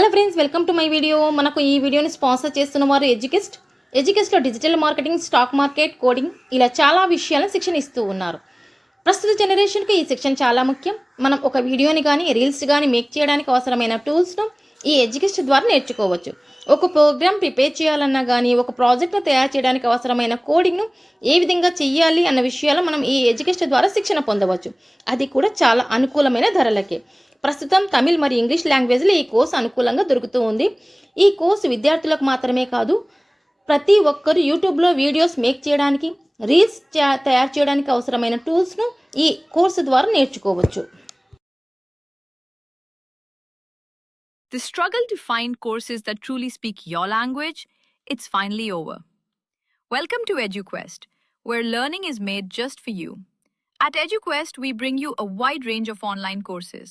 Hello friends welcome to my video మనకు ఈ వీడియోని స్పాన్సర్ చేస్తున్న వారు ఎడ్యుకేస్ట్ ఎడ్యుకేస్ట్లో digital marketing stock market coding ఇలా చాలా విషయాలను శిక్షణ ఇస్తూ ఉన్నారు. ప్రస్తుత జనరేషన్కి ఈ శిక్షణ చాలా ముఖ్యం. మనం ఒక వీడియోని కానీ రీల్స్ కానీ మేక్ చేయడానికి అవసరమైన టూల్స్ను ఈ ఎడ్యుకేషన్ ద్వారా నేర్చుకోవచ్చు. ఒక ప్రోగ్రామ్ ప్రిపేర్ చేయాలన్నా కానీ ఒక ప్రాజెక్ట్ను తయారు చేయడానికి అవసరమైన కోడింగ్ను ఏ విధంగా చెయ్యాలి అన్న విషయాలు మనం ఈ ఎడ్యుకేషన్ ద్వారా శిక్షణ పొందవచ్చు. అది కూడా చాలా అనుకూలమైన ధరలకే. ప్రస్తుతం తమిళ్ మరియు ఇంగ్లీష్ లాంగ్వేజ్లో ఈ కోర్సు అనుకూలంగా దొరుకుతూ ఉంది ఈ కోర్సు విద్యార్థులకు మాత్రమే కాదు ప్రతి ఒక్కరు యూట్యూబ్లో వీడియోస్ మేక్ చేయడానికి రీల్స్ తయారు చేయడానికి అవసరమైన టూల్స్ను ఈ కోర్సు ద్వారా నేర్చుకోవచ్చు The struggle to find courses that truly speak your language, it's finally over. Welcome to EduQuest, where learning is made just for you. At EduQuest, we bring you a wide range of online courses,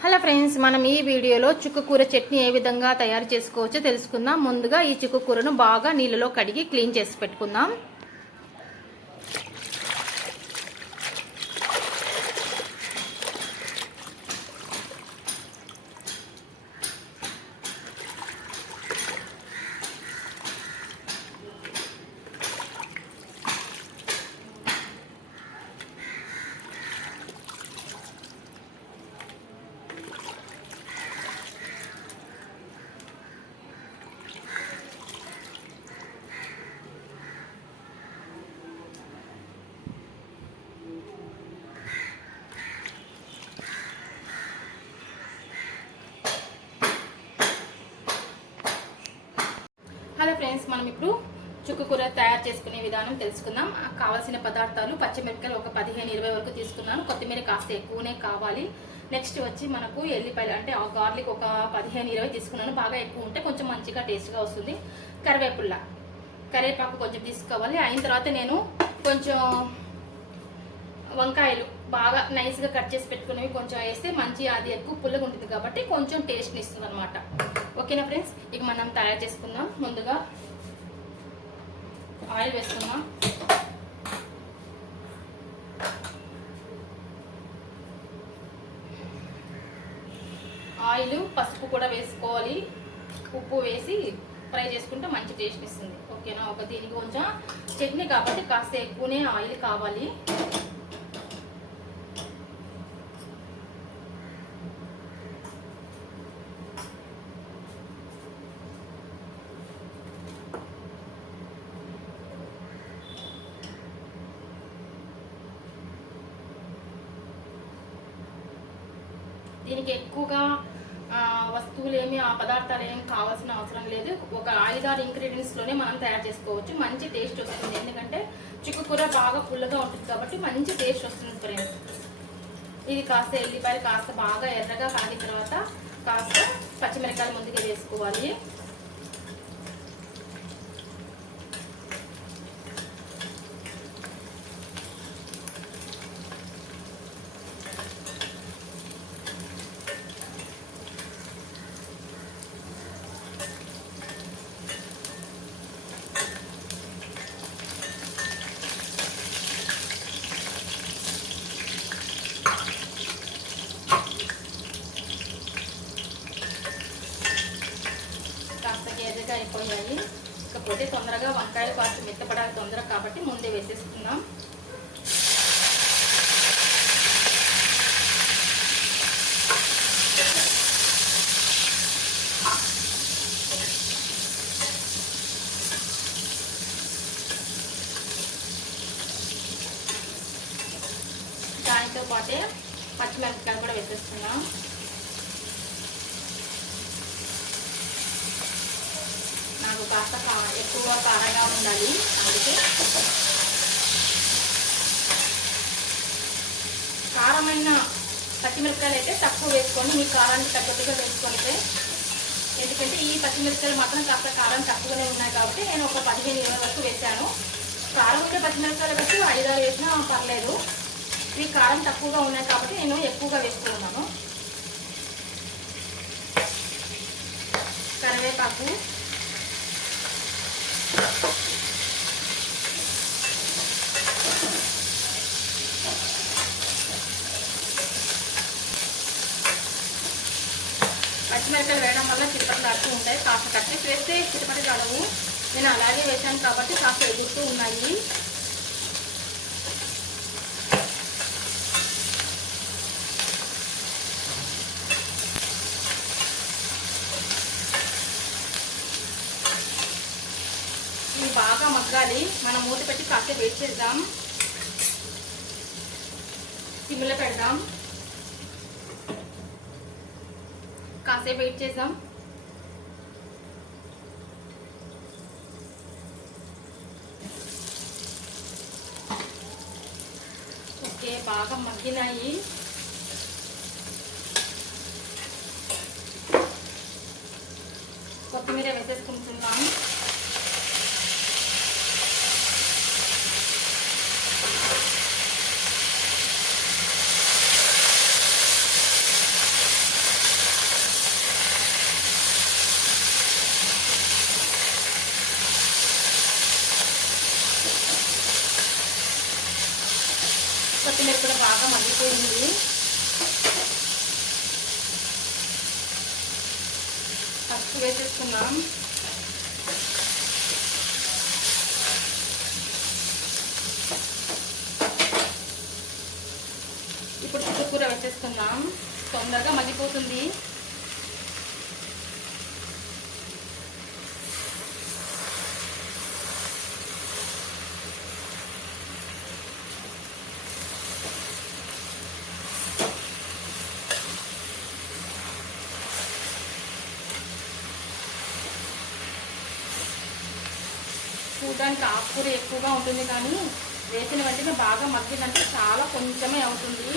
Hello friends మనం ఈ వీడియోలో చుక్కకూర చట్నీ ఏ విధంగా తయారు చేసుకోవచ్చో తెలుసుకుందాం. ముందుగా ఈ చుక్కకూరను బాగా నీళ్ళలో కడిగి క్లీన్ చేసి పెట్టుకుందాం హలో ఫ్రెండ్స్ మనం ఇప్పుడు చుక్కకూర తయారు చేసుకునే విధానం తెలుసుకుందాం. కావాల్సిన పదార్థాలు పచ్చిమిరపకాయలు ఒక పదిహేను ఇరవై వరకు తీసుకున్నాను. కొత్తిమీర కాస్త ఎక్కువనే కావాలి. నెక్స్ట్ వచ్చి మనకు ఎల్లిపాయలు అంటే ఆ గార్లిక్ ఒక పదిహేను ఇరవై తీసుకున్నాను. బాగా ఎక్కువ ఉంటే కొంచెం మంచిగా టేస్ట్గా వస్తుంది. కరివేపుల్ల. కరివేపాకు కొంచెం తీసుకోవాలి. అయిన తర్వాత నేను కొంచెం వంకాయలు బాగా నైస్గా కట్ చేసి పెట్టుకునేవి కొంచెం వేస్తే మంచి అది ఎక్కువ పుల్లగా ఉంటుంది కాబట్టి కొంచెం టేస్ట్ని ఇస్తుంది అనమాట ఓకేనా ఫ్రెండ్స్? ఇక మనం తయారు చేసుకుందాం. ముందుగా ఆయిల్ వేసుకుందాం. ఆయిల్ పసుపు కూడా వేసుకోవాలి. ఉప్పు వేసి ఫ్రై చేసుకుంటే మంచి టేస్ట్ ఇస్తుంది ఓకేనా? ఒక దీనికి కొంచెం చట్నీ కాబట్టి కాస్త ఎక్కువనే ఆయిల్ కావాలి. దీనికి ఎక్కువగా వస్తువులు ఏమి ఆ పదార్థాలు ఏమి కావాల్సిన అవసరం లేదు. ఒక ఐదారు ఇంగ్రీడియంట్స్లోనే మనం తయారు చేసుకోవచ్చు. మంచి టేస్ట్ వస్తుంది. ఎందుకంటే చిక్కుకూర బాగా పుల్లగా ఉంటుంది కాబట్టి మంచి టేస్ట్ వస్తుంది ఫ్రెండ్స్ ఇది కాస్త ఎల్లిపాయలు కాస్త బాగా ఎర్రగా కాగిన తర్వాత కాస్త పచ్చిమిరకాయలు ముందుగా వేసుకోవాలి. కాస్త అయిపోయాయి. ఇకపోతే తొందరగా వంకాయలు కాస్త మెత్తపడాలి తొందరగా కాబట్టి ముందే వేసేసుకుందాం. కాస్త ఎక్కువ కారంగా ఉండాలి. అందుకే కారమైన పచ్చిమిరపకాయలు అయితే తక్కువ వేసుకోండి. మీ కారానికి తగ్గట్టుగా వేసుకుంటే. ఎందుకంటే ఈ పచ్చిమిరపకాయలు మాత్రం కాస్త కారం తక్కువనే ఉన్నాయి కాబట్టి నేను ఒక పదిహేను ఇరవై వరకు వేశాను. కారం ఉంటే పచ్చిమిరపకాయలు వేసి ఐదారు వేసినా పర్లేదు. ఇవి కారం తక్కువగా ఉన్నాయి కాబట్టి నేను ఎక్కువగా వేసుకున్నాను కరివేపాకు. పచ్చిమిరపకాయలు వేయడం వల్ల చిటపట్లు ఆడుతూ ఉంటాయి కాస్త కట్టేసి వేస్తే చిటపటి రాలవు నేను అలాగే వేసాను కాబట్టి కాస్త ఎగురుతూ ఉన్నాయి ఇవి బాగా మగ్గాలి మనం మూత పెట్టి కాసేపు వెయిట్ చేద్దాం. సిమ్లో పెడదాం. కాసేపు వెయిట్ చేద్దాం. ఓకే బాగా మగ్గినాయి. కొత్తిమీర వేసేసుకుంటున్నాం. కొత్తిమీర కూడా బాగా మగ్గిపోయింది పసుపు వేసేసుకున్నాం ఇప్పుడు చుక్కకూర వేసేసుకున్నాం తొందరగా మగ్గిపోతుంది. చూడడానికి ఆకుకూర ఎక్కువగా ఉంటుంది కానీ వేసిన వెంటనే బాగా మగ్గినంటే చాలా కొంచెమే అవుతుంది.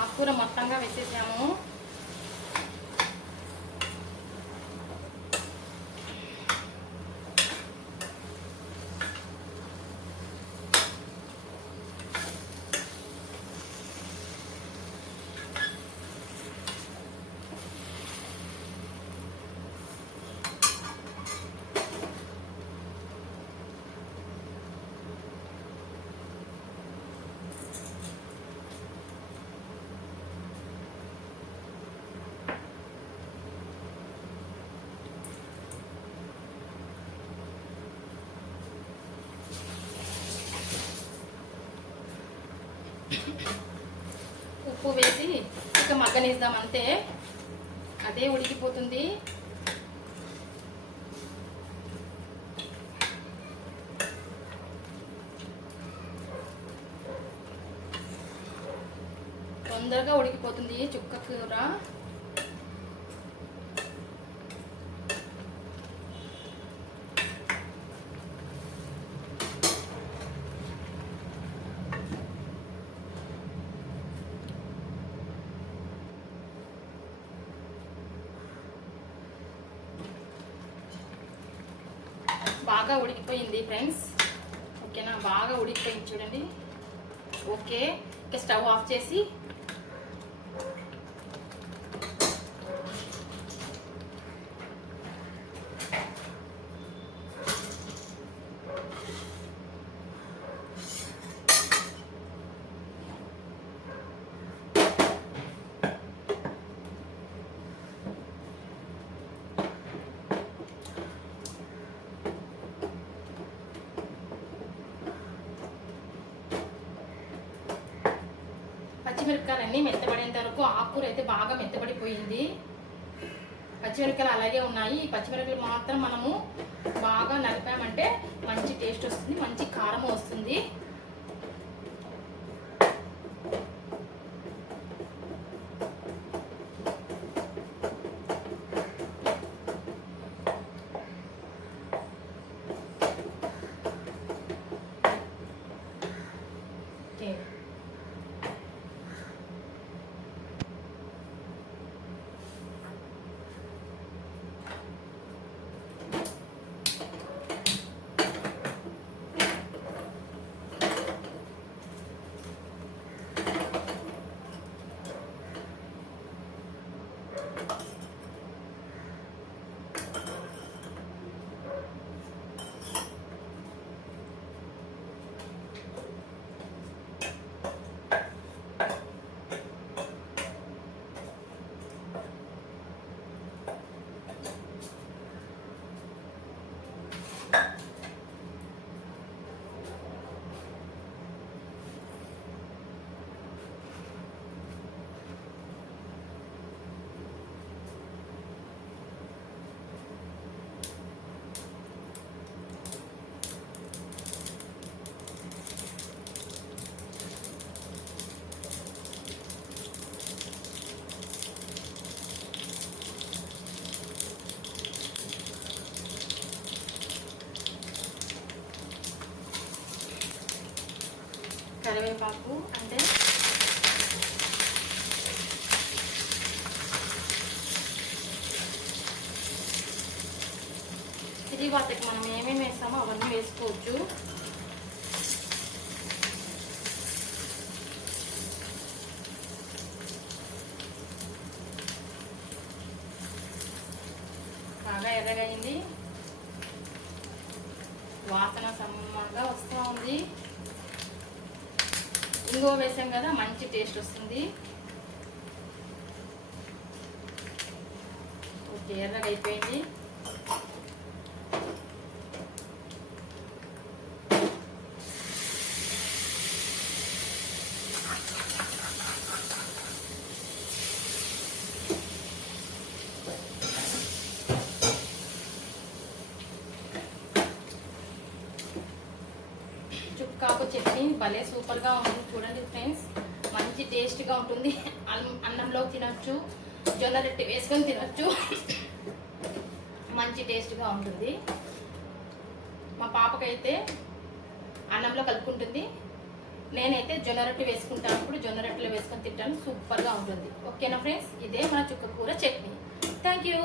ఆకుకూర మొత్తంగా వేసేసాము. ఉప్పు వేసి ఇక మగ్గనిద్దాం అంతే అదే ఉడికిపోతుంది. తొందరగా ఉడికిపోతుంది చుక్క కూర. బాగా ఉడికిపోయింది ఫ్రెండ్స్ ఓకేనా బాగా ఉడికిపోయింది చూడండి. ఓకే ఇక స్టవ్ ఆఫ్ చేసి పచ్చిమిరపకాయలన్నీ మెత్తబడేంత వరకు ఆకుకూర అయితే బాగా మెత్తబడిపోయింది. పచ్చిమిరపకాయలు అలాగే ఉన్నాయి. ఈ పచ్చిమిరపకాయలు మాత్రం మనము బాగా నలిపామంటే మంచి టేస్ట్ వస్తుంది మంచి కారం వస్తుంది ఓకే కరివేపాకు అంటే తిరిగివాతకి మనం ఏమేమి వేస్తామో అవన్నీ వేసుకోవచ్చు. బాగా ఎర్రగైంది. వాసన సమంగా వస్తూ ఉంది. ఇంగువ వేసాం కదా మంచి టేస్ట్ వస్తుంది. ఓకే ఎర్రగా అయిపోయింది. చట్నీ భలే సూపర్గా ఉంటుంది చూడండి ఫ్రెండ్స్ మంచి టేస్ట్గా ఉంటుంది. అన్నం అన్నంలో తినొచ్చు జొన్న రొట్టె వేసుకొని తినొచ్చు. మంచి టేస్ట్గా ఉంటుంది. మా పాపకైతే అన్నంలో కలుపుకుంటుంది. నేనైతే జొన్న రొట్టె వేసుకుంటాను జొన్న రొట్టెలో వేసుకొని తింటాను. సూపర్గా ఉంటుంది. ఓకేనా ఫ్రెండ్స్? ఇదే మన చుక్క కూర చట్నీ. Thank you.